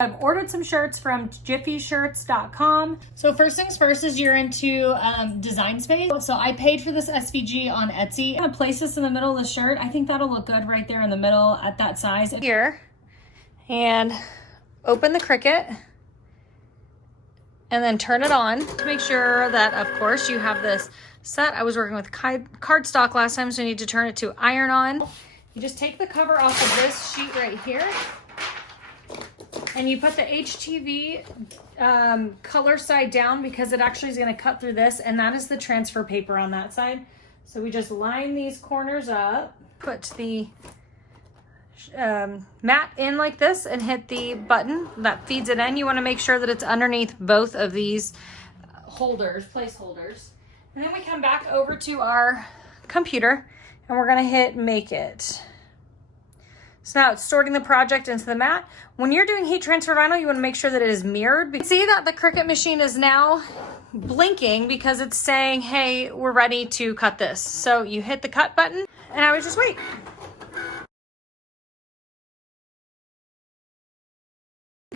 I've ordered some shirts from jiffyshirts.com. So first things first is you're into design space. So I paid for this SVG on Etsy. I'm gonna place this in the middle of the shirt. I think that'll look good right there in the middle at that size. Here, and open the Cricut, and then turn it on to make sure that, of course, you have this set. I was working with cardstock last time, so you need to turn it to iron on. You just take the cover off of this sheet right here, and you put the HTV color side down because it actually is going to cut through this, and that is the transfer paper on that side. So we just line these corners up, put the mat in like this, and hit the button that feeds it in. You want to make sure that it's underneath both of these holders, placeholders. And then we come back over to our computer and we're going to hit make it. So now it's sorting the project into the mat. When you're doing heat transfer vinyl, you want to make sure that it is mirrored. You can see that the Cricut machine is now blinking because it's saying, hey, we're ready to cut this. So you hit the cut button, and I would just wait.